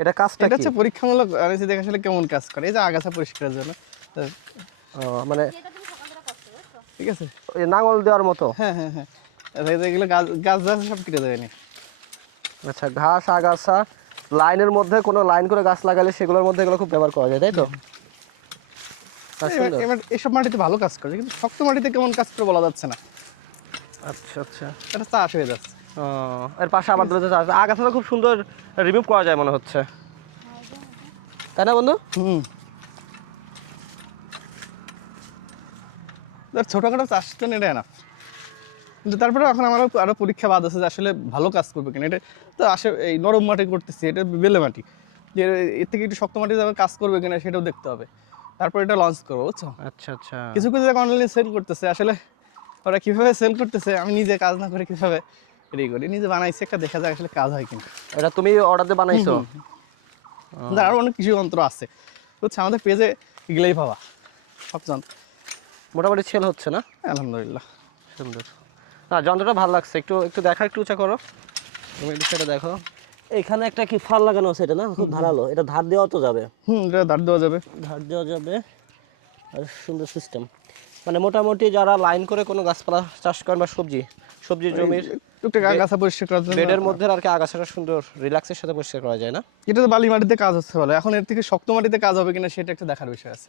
এটা কাজটা এটা কি? হচ্ছে পরীক্ষামূলক আনাইছি দেখে আসলে কেমন কাজ করে। এই যে আগাছা পরিষ্কারের জন্য। তো মানে ঠিক আছে? ওই নাঙল দেওয়ার মতো? হ্যাঁ, হ্যাঁ, হ্যাঁ। এগুলো গাছ সব কেটে দেবে নি। আচ্ছা, ঘাস আগাছা লাইনের মধ্যে কোনো লাইন করে গাছ লাগালে সেগুলোর মধ্যে এগুলো খুব ব্যবহার করা যায়, তাই তো? সুন্দর। এসব মাটিতে ভালো কাজ করে, কিন্তু শক্ত মাটিতে কেমন কাজ করে বলা যাচ্ছে না। আচ্ছা আচ্ছা। এটা চাষ হয়ে যাচ্ছে। এর পাশে আবার ধরে আগাছাটা খুব সুন্দর রিমুভ করা যায় মনে হচ্ছে, তাই না বন্ধু? হুম। ছোটখাটো চাষ তো এটা না, কিন্তু তারপরে এখন আমার আরো পরীক্ষা বাদ আছে যে আসলে ভালো কাজ করবে কিনা। এটা তো আসে এই নরম মাটি করতেছি, এটা বেলে মাটি, যে এর থেকে একটু শক্ত মাটি যাবে কাজ করবে কিনা সেটাও দেখতে হবে। তারপর এটা লঞ্চ করবো, বুঝছো? আচ্ছা আচ্ছা। কিছু কিছু জায়গায় অনলাইনে সেল করতেছে, আসলে ওরা কিভাবে সেল করতেছে আমি নিজে কাজ না করে কিভাবে রেডি করি, নিজে বানাইছি একটা, দেখা যাক আসলে কাজ হয় কিনা। এটা তুমি অর্ডার দিয়ে বানাইছো? আরো অনেক কিছু যন্ত্র আছে, বুঝছো? আমাদের পেজে এগুলোই পাওয়া সব যন্ত্র। মোটামুটি সেল হচ্ছে না? আলহামদুলিল্লাহ। সুন্দর। না, যন্ত্রটা ভালো লাগছে। একটু একটু দেখা, একটু উঁচা করো, তুমি একটু সেটা দেখো। এখানে একটা কি ফাল লাগানো আছে, এটা না খুব ধারালো, এটা ধার দেওয়া তো যাবে? এটা দাঁড় দেওয়া যাবে। ধার দেওয়া যাবে। আর সুন্দর সিস্টেম, মানে মোটামুটি যারা লাইন করে কোনো গাছপালা চাষ করেন বা সবজি জমির টুকটাক আগাছা পরিষ্কার করার জন্য। বেডের মধ্যে আর কি আগাছাটা সুন্দর রিল্যাক্সের সাথে পরিষ্কার করা যায় না? এটা তো বালি মাটিতে কাজ হচ্ছে বলে, এখন এর থেকে শক্ত মাটিতে কাজ হবে কিনা সেটা একটা দেখার বিষয় আছে।